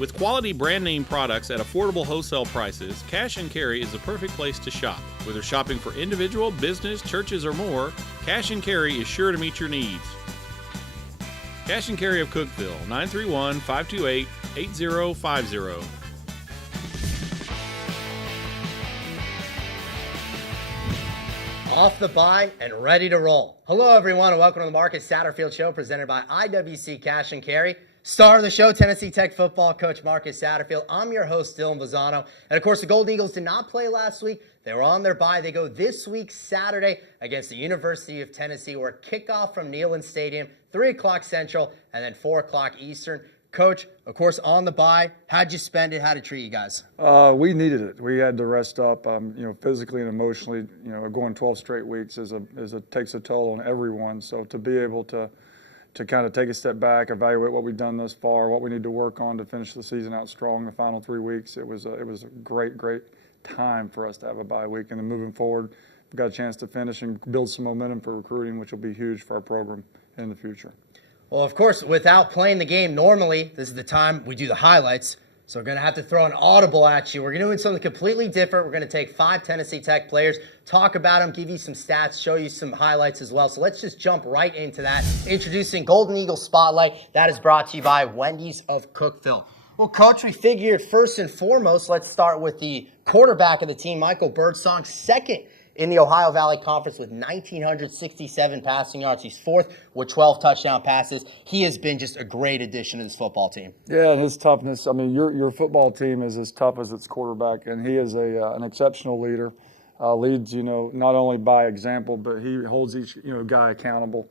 With quality brand name products at affordable wholesale prices, Cash and Carry is the perfect place to shop. Whether shopping for individual, business, churches, or more, Cash and Carry is sure to meet your needs. Cash and Carry of Cookeville, 931-528-8050. Off the bye and ready to roll. Hello, everyone, and welcome to the Marcus Satterfield Show presented by IWC Cash and Carry. Star of the show, Tennessee Tech football coach Marcus Satterfield. I'm your host, Dylan Vazano. And, of course, the Golden Eagles did not play last week. They were on their bye. They go this week, Saturday, against the University of Tennessee, where kickoff from Neyland Stadium, 3 o'clock Central, and then 4 o'clock Eastern. Coach, of course, on the bye. How'd you spend it? How'd it treat you guys? We needed it. We had to rest up, physically and emotionally. Going 12 straight weeks takes a toll on everyone. So to be able to kind of take a step back, evaluate what we've done thus far, what we need to work on to finish the season out strong the final 3 weeks, it was a great time for us to have a bye week. And then moving forward, we've got a chance to finish and build some momentum for recruiting, which will be huge for our program in the future. Well, of course, without playing the game, normally this is the time we do the highlights. So we're going to have to throw an audible at you. We're going to do something completely different. We're going to take 5 Tennessee Tech players, talk about them, give you some stats, show you some highlights as well. So let's just jump right into that. Introducing Golden Eagle Spotlight. That is brought to you by Wendy's of Cookeville. Well, Coach, we figured first and foremost, let's start with the quarterback of the team, Michael Birdsong, second in the Ohio Valley Conference with 1,967 passing yards. He's fourth with 12 touchdown passes. He has been just a great addition to this football team. Yeah, and his toughness. I mean, your football team is as tough as its quarterback, and he is an exceptional leader. Leads, not only by example, but he holds each, guy accountable.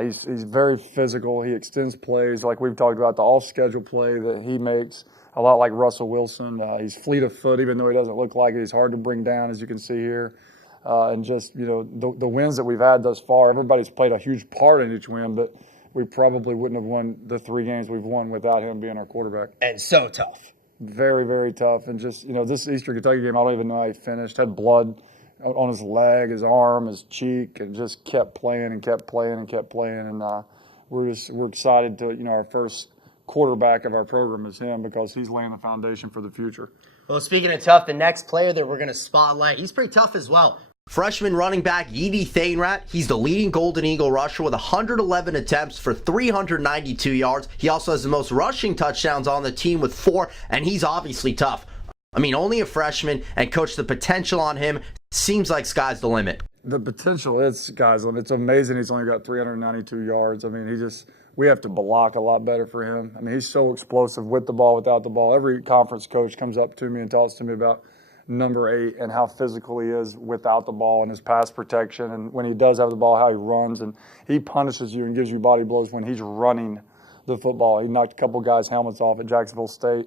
He's very physical. He extends plays, like we've talked about, the off-schedule play that he makes, a lot like Russell Wilson. He's fleet of foot, even though he doesn't look like it. He's hard to bring down, as you can see here. And just, the wins that we've had thus far, everybody's played a huge part in each win, but we probably wouldn't have won the 3 games we've won without him being our quarterback. And so tough. Very, very tough. And just, this Eastern Kentucky game, I don't even know how he finished. Had blood on his leg, his arm, his cheek, and just kept playing and kept playing and kept playing. And we're excited to, our first quarterback of our program is him because he's laying the foundation for the future. Well, speaking of tough, the next player that we're going to spotlight, he's pretty tough as well. Freshman running back Yeedy Thainrat, he's the leading Golden Eagle rusher with 111 attempts for 392 yards. He also has the most rushing touchdowns on the team with 4, and he's obviously tough. I mean, only a freshman, and Coach, the potential on him seems like sky's the limit. The potential is sky's the limit. It's amazing he's only got 392 yards. I mean, we have to block a lot better for him. I mean, he's so explosive with the ball, without the ball. Every conference coach comes up to me and talks to me about number 8 and how physical he is without the ball and his pass protection, and when he does have the ball, how he runs, and he punishes you and gives you body blows when he's running the football. He knocked a couple guys' helmets off at Jacksonville State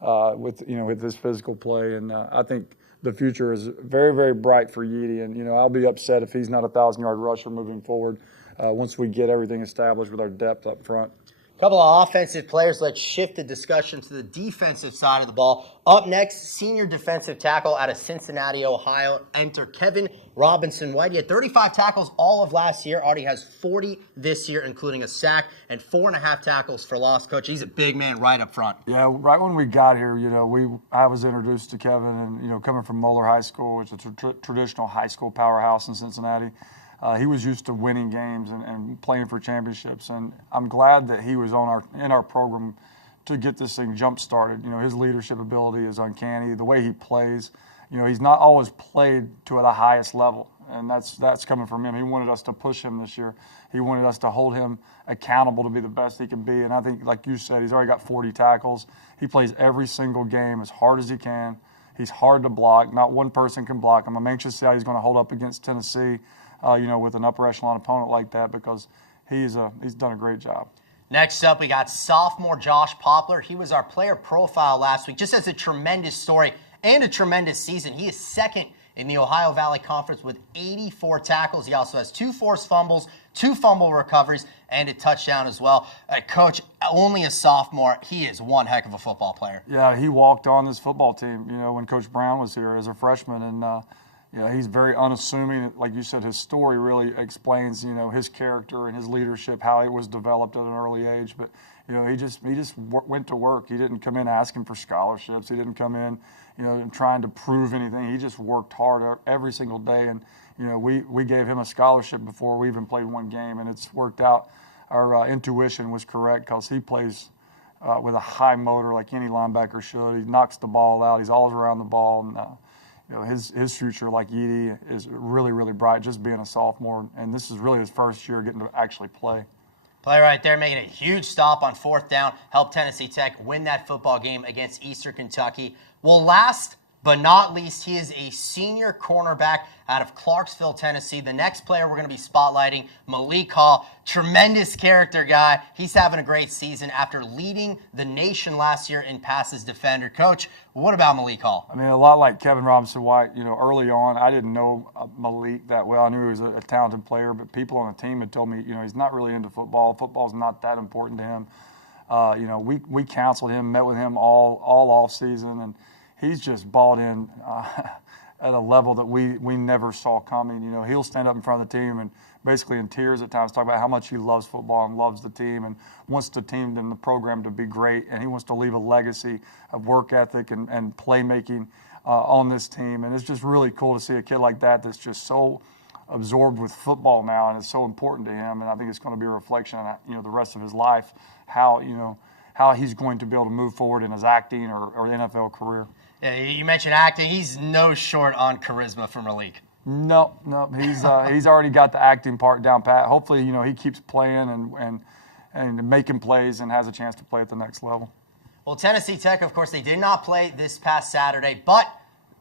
with his physical play, and I think the future is very, very bright for Yeedy, and I'll be upset if he's not a 1,000-yard rusher moving forward once we get everything established with our depth up front. Couple of offensive players. Let's shift the discussion to the defensive side of the ball. Up next, senior defensive tackle out of Cincinnati, Ohio. Enter Kevin Robinson-White. He had 35 tackles all of last year. Already has 40 this year, including a sack and 4.5 tackles for loss. Coach, he's a big man right up front. Yeah, right when we got here, I was introduced to Kevin, and coming from Moeller High School, which is a traditional high school powerhouse in Cincinnati. He was used to winning games and playing for championships, and I'm glad that he was in our program to get this thing jump started. His leadership ability is uncanny. The way he plays, he's not always played to the highest level, and that's coming from him. He wanted us to push him this year. He wanted us to hold him accountable to be the best he can be, and I think, like you said, he's already got 40 tackles. He plays every single game as hard as he can. He's hard to block. Not one person can block him. I'm anxious to see how he's going to hold up against Tennessee. With an upper echelon opponent like that, because he's done a great job. Next up, we got sophomore Josh Poplar. He was our player profile last week. Just has a tremendous story and a tremendous season. He is second in the Ohio Valley Conference with 84 tackles. He also has 2 forced fumbles, 2 fumble recoveries, and a touchdown as well. Coach, only a sophomore. He is one heck of a football player. Yeah, he walked on this football team, when Coach Brown was here as a freshman, and he's very unassuming. Like you said, his story really explains, his character and his leadership, how it was developed at an early age. But, went to work. He didn't come in asking for scholarships. He didn't come in, trying to prove anything. He just worked hard every single day. And, we gave him a scholarship before we even played one game, and it's worked out. Our intuition was correct because he plays with a high motor like any linebacker should. He knocks the ball out. He's always around the ball. And, his future, like Edie, is really, really bright, just being a sophomore. And this is really his first year getting to actually play. Play right there, making a huge stop on 4th down, helped Tennessee Tech win that football game against Eastern Kentucky. Well, last but not least, he is a senior cornerback out of Clarksville, Tennessee. The next player we're going to be spotlighting, Malik Hall, tremendous character guy. He's having a great season after leading the nation last year in passes defender. Coach, what about Malik Hall? I mean, a lot like Kevin Robinson-White, early on, I didn't know Malik that well. I knew he was a talented player, but people on the team had told me, he's not really into football. Football's not that important to him. We counseled him, met with him all off season, and he's just bought in at a level that we never saw coming. He'll stand up in front of the team and basically in tears at times talk about how much he loves football and loves the team and wants the team and the program to be great. And he wants to leave a legacy of work ethic and playmaking on this team. And it's just really cool to see a kid like that that's just so absorbed with football now, and it's so important to him. And I think it's going to be a reflection on the rest of his life, how he's going to be able to move forward in his acting or NFL career. Yeah, you mentioned acting. He's no short on charisma for Malik. No, he's already got the acting part down pat. Hopefully, he keeps playing and making plays and has a chance to play at the next level. Well, Tennessee Tech, of course, they did not play this past Saturday, but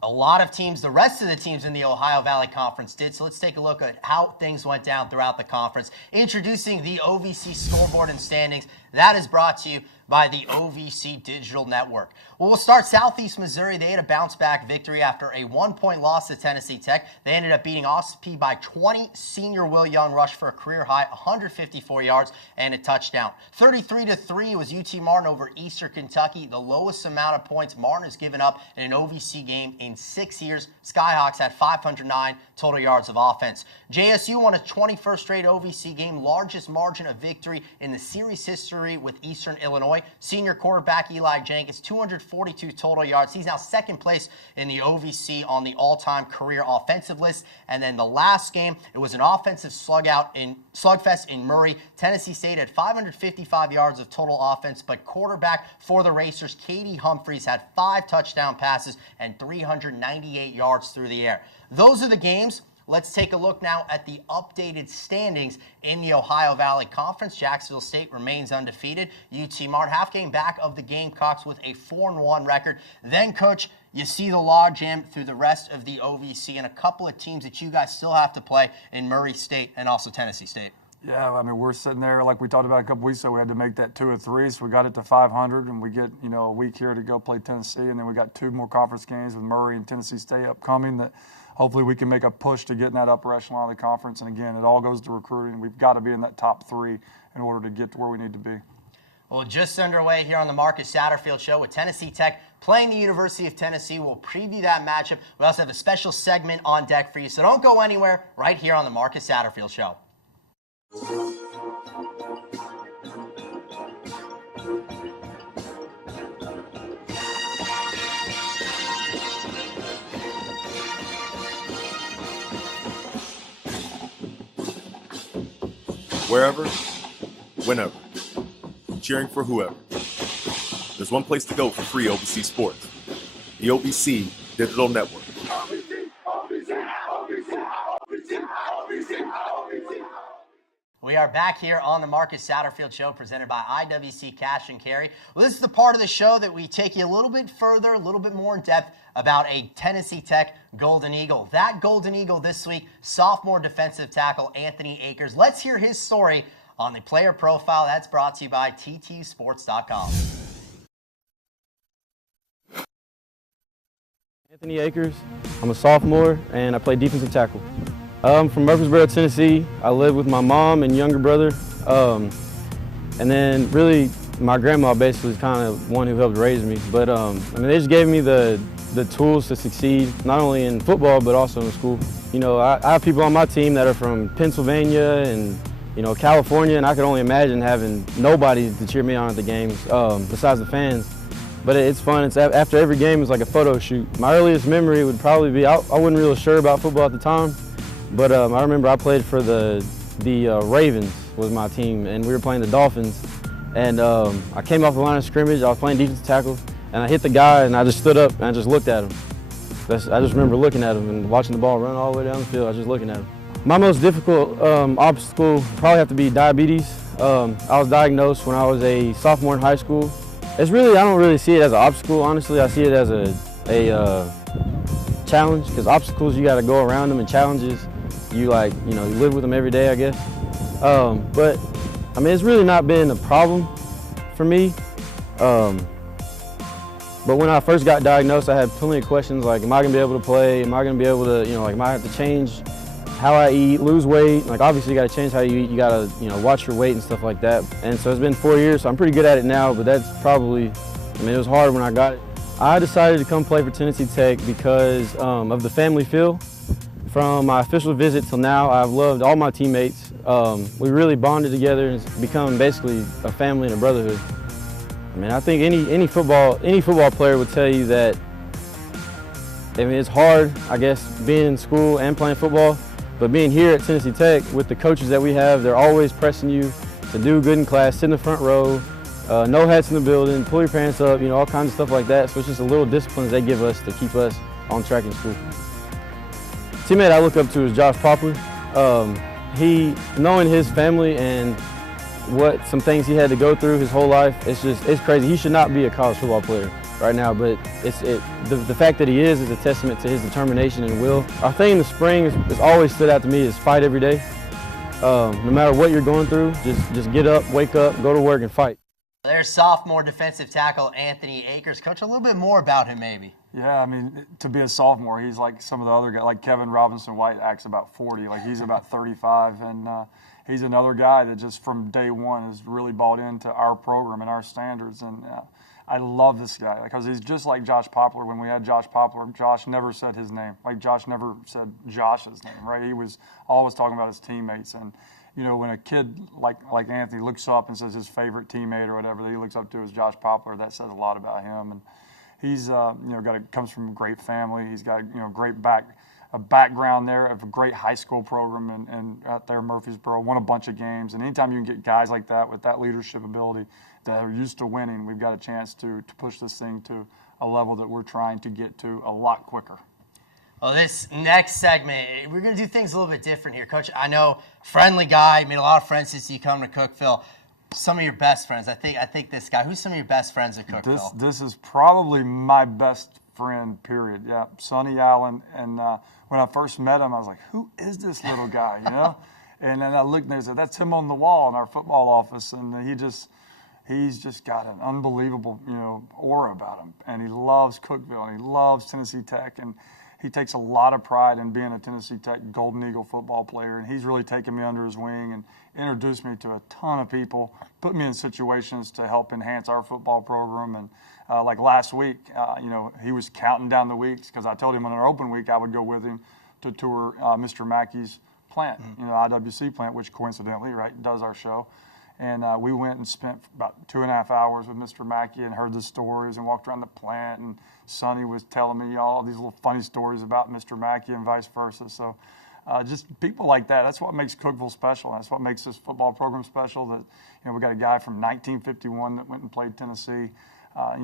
a lot of teams, the rest of the teams in the Ohio Valley Conference did. So let's take a look at how things went down throughout the conference. Introducing the OVC scoreboard and standings. That is brought to you by the OVC Digital Network. Well, we'll start Southeast Missouri. They had a bounce-back victory after a 1-point loss to Tennessee Tech. They ended up beating OSP by 20. Senior Will Young rushed for a career-high 154 yards and a touchdown. 33-3 was UT Martin over Eastern Kentucky, the lowest amount of points Martin has given up in an OVC game in 6 years. Skyhawks had 509 total yards of offense. JSU won a 21st straight OVC game, largest margin of victory in the series history with Eastern Illinois. Senior quarterback Eli Jenkins, 242 total yards. He's now second place in the OVC on the all-time career offensive list. And then the last game, it was an offensive slugfest in Murray. Tennessee State had 555 yards of total offense, but quarterback for the Racers, Katie Humphreys, had 5 touchdown passes and 398 yards through the air. Those are the games. Let's take a look now at the updated standings in the Ohio Valley Conference. Jacksonville State remains undefeated. UT Martin, half game back of the Gamecocks with a 4-1 record. Then, Coach, you see the logjam through the rest of the OVC and a couple of teams that you guys still have to play in Murray State and also Tennessee State. Yeah, I mean, we're sitting there like we talked about a couple weeks ago. We had to make that 2 or 3, so we got it to 500, and we get a week here to go play Tennessee, and then we got 2 more conference games with Murray and Tennessee State upcoming that hopefully we can make a push to get in that upper echelon of the conference. And again, it all goes to recruiting. We've got to be in that top 3 in order to get to where we need to be. Well, just underway here on the Marcus Satterfield Show with Tennessee Tech playing the University of Tennessee. We'll preview that matchup. We also have a special segment on deck for you, so don't go anywhere right here on the Marcus Satterfield Show. Wherever, whenever, cheering for whoever. There's one place to go for free OVC sports, the OVC Digital Network. We are back here on the Marcus Satterfield Show presented by IWC Cash and Carry. Well, this is the part of the show that we take you a little bit further, a little bit more in depth about a Tennessee Tech Golden Eagle. That Golden Eagle this week, sophomore defensive tackle Anthony Akers. Let's hear his story on the player profile. That's brought to you by TTSports.com. Anthony Akers. I'm a sophomore and I play defensive tackle. I'm from Murfreesboro, Tennessee. I live with my mom and younger brother. And then really my grandma basically is kind of one who helped raise me. But I mean, they just gave me the tools to succeed, not only in football, but also in school. You know, I have people on my team that are from Pennsylvania and you know, California, and I could only imagine having nobody to cheer me on at the games besides the fans. But it's fun. It's after every game is like a photo shoot. My earliest memory would probably be, I wasn't really sure about football at the time, but I remember I played for the Ravens was my team, and we were playing the Dolphins. And I came off the line of scrimmage, I was playing defensive tackle, and I hit the guy, and I just stood up and I just looked at him. I just remember looking at him and watching the ball run all the way down the field. I was just looking at him. My most difficult obstacle probably have to be diabetes. I was diagnosed when I was a sophomore in high school. It's really, I don't really see it as an obstacle, honestly. I see it as a challenge, because obstacles, you got to go around them, and challenges, you live with them every day, I guess. But I mean, it's really not been a problem for me. But when I first got diagnosed, I had plenty of questions like, am I gonna be able to play? Am I gonna be able to, am I have to change how I eat, lose weight? Like, obviously you gotta change how you eat, you gotta, watch your weight and stuff like that. And so it's been 4 years, so I'm pretty good at it now, but that's probably, it was hard when I got it. I decided to come play for Tennessee Tech because of the family feel. From my official visit till now, I've loved all my teammates. We really bonded together, and it's become basically a family and a brotherhood. I mean, I think any football player would tell you that, it's hard, I guess, being in school and playing football, but being here at Tennessee Tech with the coaches that we have, they're always pressing you to do good in class, sit in the front row, no hats in the building, pull your pants up, all kinds of stuff like that. So it's just a little disciplines they give us to keep us on track in school. Teammate I look up to is Josh Poplar. Knowing his family and some things he had to go through his whole life, it's crazy. He should not be a college football player right now, but the fact that he is a testament to his determination and will. Our thing in the spring has always stood out to me is fight every day. No matter what you're going through, just get up, wake up, go to work and fight. There's sophomore defensive tackle Anthony Akers. Coach, a little bit more about him maybe. Yeah, I mean, to be a sophomore, he's like some of the other guys, like Kevin Robinson-White acts about 40, like he's about 35, and he's another guy that just from day one has really bought into our program and our standards, and I love this guy because he's just like Josh Poplar. When we had Josh Poplar, Josh never said his name. Like Josh never said Josh's name, right? He was always talking about his teammates, and when a kid like Anthony looks up and says his favorite teammate or whatever that he looks up to is Josh Poplar, that says a lot about him. And he's comes from a great family. He's got a background there of a great high school program and out there in Murfreesboro, won a bunch of games. And anytime you can get guys like that with that leadership ability that are used to winning, we've got a chance to push this thing to a level that we're trying to get to a lot quicker. Well, this next segment, we're going to do things a little bit different here. Coach, I know, friendly guy, made a lot of friends since you come to Cookeville. Some of your best friends, I think this guy. Who's some of your best friends at Cookeville? This is probably my best friend, period. Yeah, Sonny Allen. And when I first met him, I was like, who is this little guy, And then I looked and they said, that's him on the wall in our football office. And he's just got an unbelievable, aura about him. And he loves Cookeville, and he loves Tennessee Tech. And he takes a lot of pride in being a Tennessee Tech Golden Eagle football player, and he's really taken me under his wing and introduced me to a ton of people, put me in situations to help enhance our football program. And like last week, he was counting down the weeks because I told him on our open week I would go with him to tour Mr. Mackey's plant, IWC plant, which coincidentally, does our show. And we went and spent about 2.5 hours with Mr. Mackey and heard the stories and walked around the plant. And Sonny was telling me all these little funny stories about Mr. Mackey and vice versa. So just people like that, that's what makes Cookeville special. That's what makes this football program special. That we got a guy from 1951 that went and played Tennessee,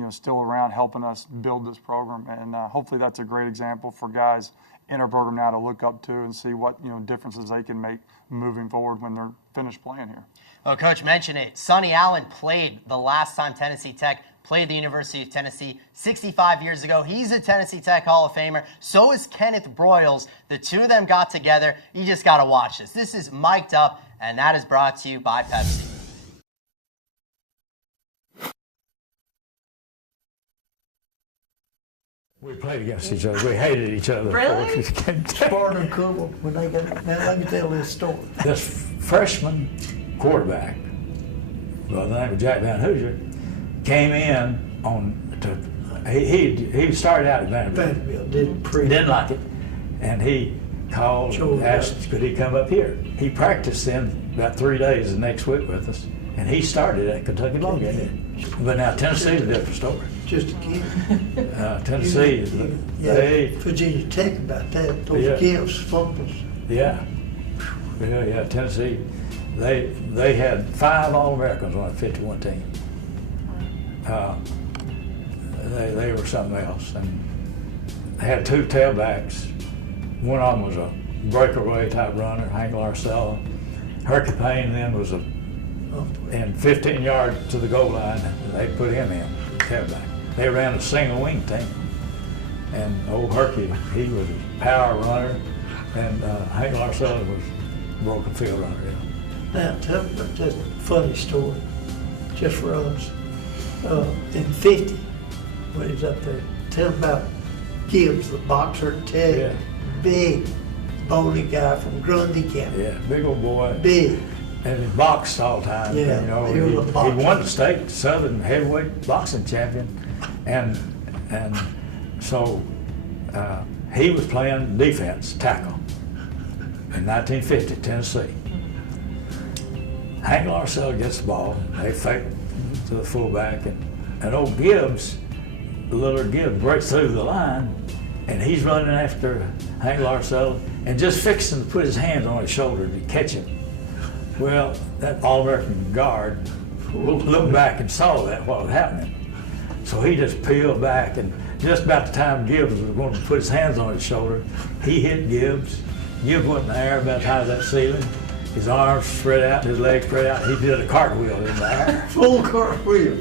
still around helping us build this program. And hopefully that's a great example for guys in our program now to look up to and see what differences they can make moving forward when they're finished playing here. Well, Coach mentioned it. Sonny Allen played the last time Tennessee Tech played the University of Tennessee 65 years ago. He's a Tennessee Tech Hall of Famer. So is Kenneth Broyles. The two of them got together. You just got to watch this. This is Mic'd Up, and that is brought to you by Pepsi. We played against each other. We hated each other. Really? Spartan Cool. When they got, now let me tell this story. This freshman quarterback, well, the name of Jack Van Hoosier, came in he started out at Vanderbilt. Vanderbilt didn't He didn't like it, and he called and asked could he come up here. He practiced then about 3 days the next week with us, and he started at Kentucky Ball Game. But now Tennessee is a different story. Just a kid. Tennessee, they Virginia Tech about that. Those gifts, fumbles. Yeah. Tennessee, they had 5 All-Americans on a 51 team. They were something else, and they had 2 tailbacks. One of them was a breakaway type runner, Hank Larcella. Hercupane then was in 15 yards to the goal line. They put him in tailback. They ran a single wing team, and old Herky, he was a power runner, and Hank Larcella was a broken field runner. Now, tell me about just a funny story, just for us. In 50, when he's up there, tell him about Gibbs, the boxer at Tech. Yeah. Big, bony guy from Grundy County. Yeah, big old boy. Big. And he boxed all the time. Yeah, you know, he was a boxer. he won the state Southern heavyweight boxing champion, and so he was playing defense tackle in 1950, Tennessee. Hank Larcella gets the ball. They fake to the fullback, and old Gibbs, little Gibbs, breaks through the line, and he's running after Hank Larcella and just fixing to put his hands on his shoulder to catch him. Well, that All-American guard looked back and saw that, what was happening. So he just peeled back, and just about the time Gibbs was going to put his hands on his shoulder, he hit Gibbs. Gibbs went in the air about as high as that ceiling. His arms spread out, his legs spread out. He did a cartwheel in the air. Full cartwheel.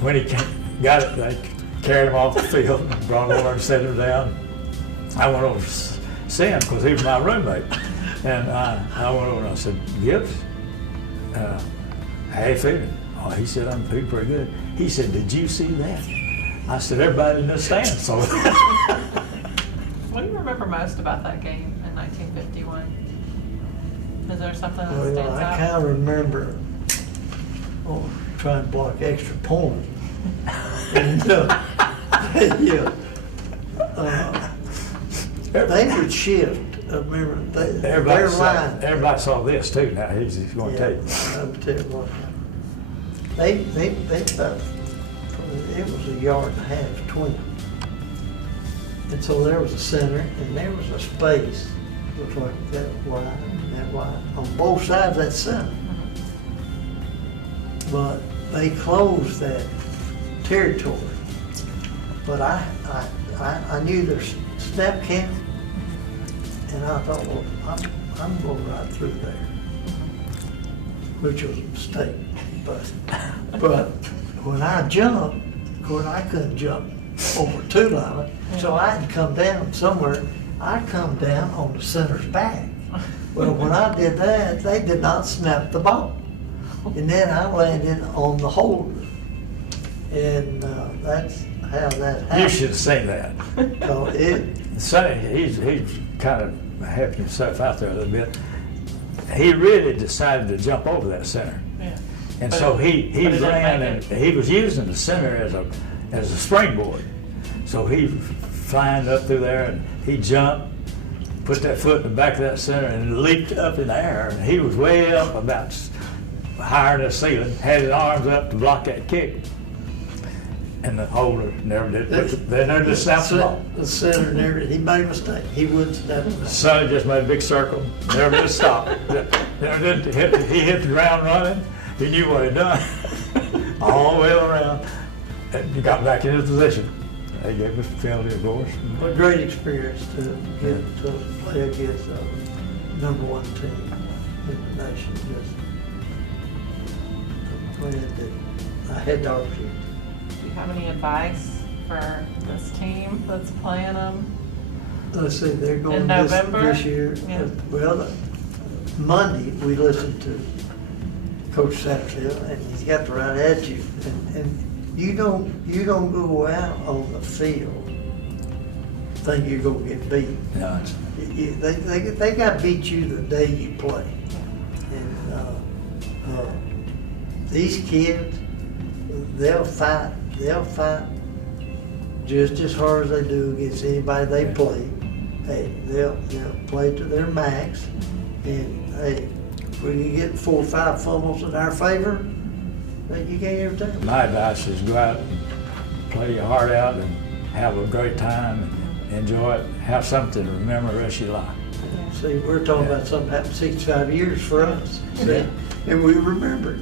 When he got it, they carried him off the field, brought him over and set him down. I went over to see him because he was my roommate. And I went over and I said, Gibbs, how you feeling? Oh, he said, I'm feeling pretty good. He said, did you see that? I said, everybody in the stand saw it. What do you remember most about that game in 1951? Is there something that stands Well, I out? kind of remember trying to block extra point. And, they would shift. I remember Everybody saw this too. Now he's going to tell you. I'll tell you what. They about, it was a yard and a half between them. And so there was a center, and there was a space, looked like that wide and that wide, on both sides of that center. But they closed that territory. But I knew their snap count, and I thought, well, I'm going right through there, which was a mistake. But when I jumped, of course, I couldn't jump over 2 line, so I had to come down somewhere. I come down on the center's back. Well, when I did that, they did not snap the ball. And then I landed on the holder. And that's how that happened. You should say that. So he's kind of helping himself out there a little bit. He really decided to jump over that center. Yeah. And so he ran, and he was using the center as a springboard. So he flying up through there, and he jumped, put that foot in the back of that center, and leaped up in the air. And he was way up, about higher than the ceiling, had his arms up to block that kick. And the holder never did. They never just snapped the ball. The center never, he made a mistake. He wouldn't snap the ball. The center just made a big circle, never did stop. He hit the ground running. He knew what he'd done. All the way around. And he got back in his position. They gave us the penalty, of course. A great experience to get to play against the #1 team in the nation. Just glad that I had the opportunity. Do you have any advice for this team that's playing them? Let's see, they're going In November? this year. Yeah. Well, Monday we listened to Coach Satterfield, and he's got the right attitude. And you don't go out on the field thinking you're gonna get beat. No, They got to beat you the day you play. And these kids, they'll fight just as hard as they do against anybody they play. Hey, they'll play to their max, and hey, when you get 4 or 5 fumbles in our favor, you can't ever take them. My advice is go out and play your heart out and have a great time and enjoy it. Have something to remember the rest of your life. See, we're talking about something happened 65 years for us, see, and we remember it.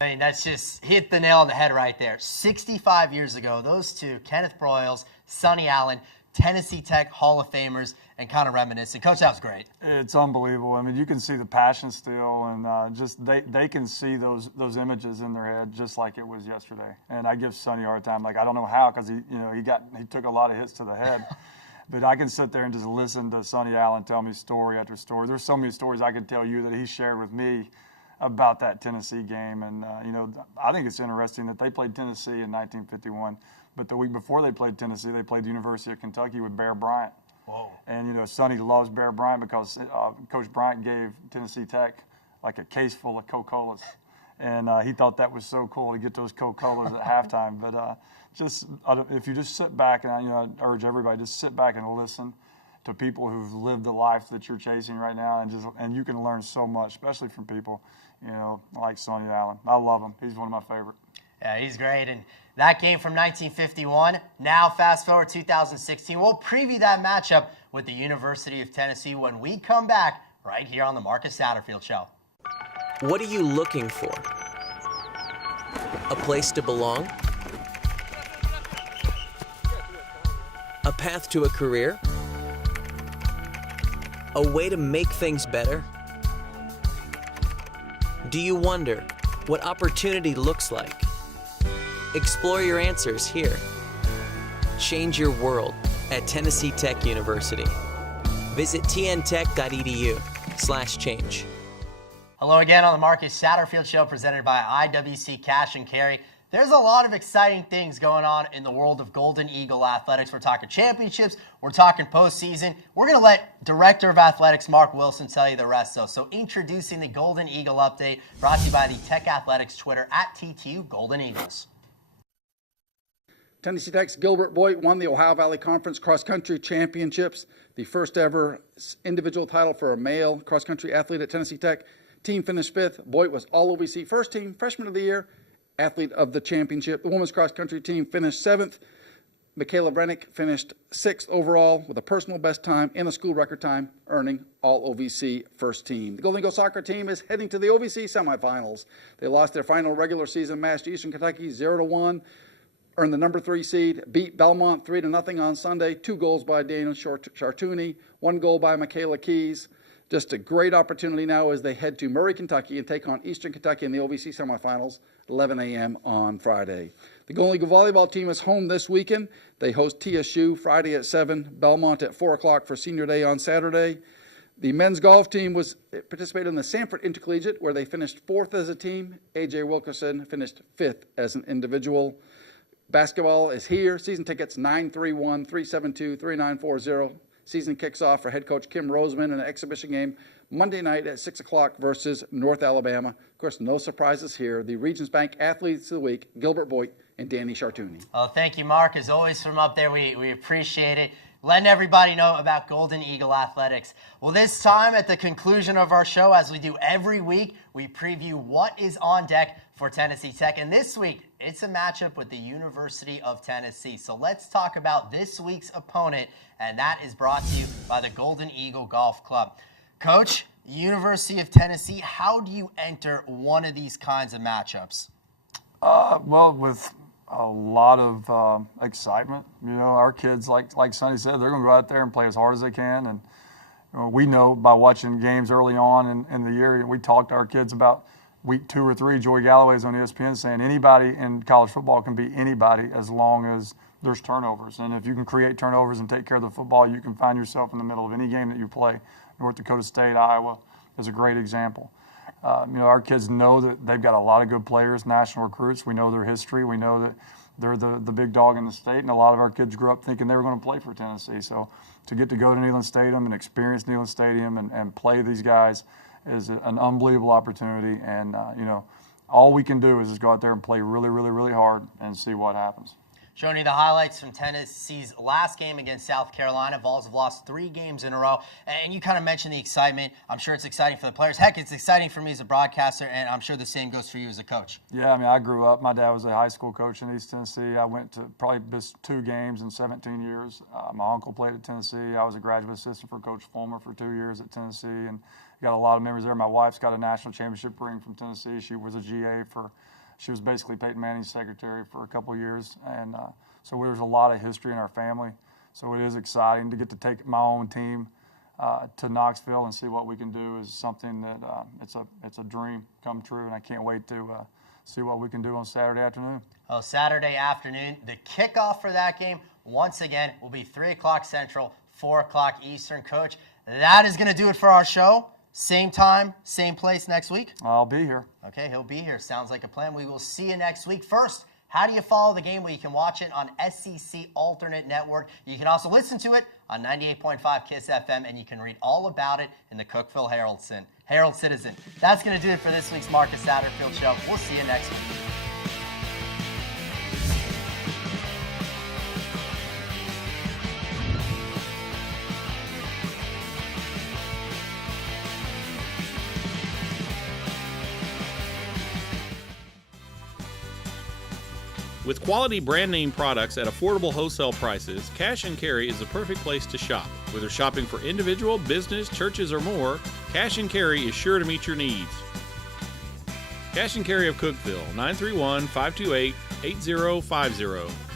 I mean, that's just hit the nail on the head right there. 65 years ago, those two, Kenneth Broyles, Sonny Allen, Tennessee Tech Hall of Famers, and kind of reminiscing. Coach, that was great. It's unbelievable. I mean, you can see the passion still, and just they can see those images in their head just like it was yesterday. And I give Sonny a hard time, like I don't know how, because he took a lot of hits to the head. But I can sit there and just listen to Sonny Allen tell me story after story. There's so many stories I could tell you that he shared with me about that Tennessee game. And, I think it's interesting that they played Tennessee in 1951, but the week before they played Tennessee, they played the University of Kentucky with Bear Bryant. Whoa. And, Sonny loves Bear Bryant because Coach Bryant gave Tennessee Tech like a case full of Coca-Colas. And he thought that was so cool to get those Coca-Colas at halftime. But if you just sit back, and I urge everybody, just sit back and listen to people who've lived the life that you're chasing right now, and you can learn so much, especially from people, like Sonny Allen. I love him. He's one of my favorite. Yeah, he's great. And that game from 1951, now fast forward 2016, we'll preview that matchup with the University of Tennessee when we come back right here on the Marcus Satterfield Show. What are you looking for? A place to belong? A path to a career? A way to make things better? Do you wonder what opportunity looks like? Explore your answers here. Change your world at Tennessee Tech University. Visit tntech.edu/change. Hello again on the Marcus Satterfield Show presented by IWC Cash and Carry. There's a lot of exciting things going on in the world of Golden Eagle athletics. We're talking championships. We're talking postseason. We're going to let Director of Athletics Mark Wilson tell you the rest. So introducing the Golden Eagle update brought to you by the Tech Athletics Twitter at TTU Golden Eagles. Tennessee Tech's Gilbert Boyd won the Ohio Valley Conference Cross Country Championships, the first ever individual title for a male cross country athlete at Tennessee Tech. Team finished 5th. Boyd was All OVC First Team, Freshman of the Year, Athlete of the Championship. The women's cross country team finished 7th. Michaela Brennick finished 6th overall with a personal best time and a school record time, earning All OVC First Team. The Golden Eagle soccer team is heading to the OVC semifinals. They lost their final regular season match to Eastern Kentucky 0-1. Earned the number 3 seed, beat Belmont 3-0 on Sunday. 2 goals by Daniel Chartouni, 1 goal by Michaela Keys. Just a great opportunity now as they head to Murray, Kentucky and take on Eastern Kentucky in the OVC semifinals, 11 a.m. on Friday. The Golden Eagle volleyball team is home this weekend. They host TSU Friday at 7, Belmont at 4 o'clock for Senior Day on Saturday. The men's golf team participated in the Sanford Intercollegiate, where they finished 4th as a team. A.J. Wilkerson finished 5th as an individual. Basketball is here. Season tickets 931-372-3940. Season kicks off for head coach Kim Roseman in an exhibition game Monday night at 6 o'clock versus North Alabama. Of course, no surprises here. The Regions Bank Athletes of the Week, Gilbert Boyd and Danny Chartouni. Oh, thank you, Mark. As always, from up there, we appreciate it. Letting everybody know about Golden Eagle Athletics. Well, this time at the conclusion of our show, as we do every week, we preview what is on deck for Tennessee Tech. And this week, it's a matchup with the University of Tennessee. So let's talk about this week's opponent, and that is brought to you by the Golden Eagle Golf Club. Coach, University of Tennessee, how do you enter one of these kinds of matchups? Well, with a lot of excitement. Our kids, like Sonny said, they're going to go out there and play as hard as they can. And we know by watching games early on in the year, we talked to our kids about week 2 or 3, Joey Galloway's on ESPN saying anybody in college football can beat anybody as long as there's turnovers. And if you can create turnovers and take care of the football, you can find yourself in the middle of any game that you play. North Dakota State, Iowa is a great example. Our kids know that they've got a lot of good players, national recruits. We know their history. We know that they're the big dog in the state, and a lot of our kids grew up thinking they were going to play for Tennessee. So to get to go to Neyland Stadium and experience Neyland Stadium and play these guys is an unbelievable opportunity. And, all we can do is just go out there and play really, really, really hard and see what happens. Showing you the highlights from Tennessee's last game against South Carolina. Vols have lost 3 games in a row. And you kind of mentioned the excitement. I'm sure it's exciting for the players. Heck, it's exciting for me as a broadcaster, and I'm sure the same goes for you as a coach. Yeah, I mean, I grew up. My dad was a high school coach in East Tennessee. I went to probably just 2 games in 17 years. My uncle played at Tennessee. I was a graduate assistant for Coach Fulmer for 2 years at Tennessee, and got a lot of memories there. My wife's got a national championship ring from Tennessee. She was a GA she was basically Peyton Manning's secretary for a couple of years, and so there's a lot of history in our family. So it is exciting to get to take my own team to Knoxville and see what we can do. Is something that it's a dream come true, and I can't wait to see what we can do on Saturday afternoon. Oh, Saturday afternoon, the kickoff for that game once again will be 3 o'clock Central, 4 o'clock Eastern. Coach, that is going to do it for our show. Same time, same place next week? I'll be here. Okay, he'll be here. Sounds like a plan. We will see you next week. First, how do you follow the game? Well, you can watch it on SEC Alternate Network. You can also listen to it on 98.5 KISS FM, and you can read all about it in the Cookeville Herald Citizen. That's going to do it for this week's Marcus Satterfield Show. We'll see you next week. With quality brand name products at affordable wholesale prices, Cash and Carry is the perfect place to shop. Whether shopping for individual, business, churches, or more, Cash and Carry is sure to meet your needs. Cash and Carry of Cookeville, 931-528-8050.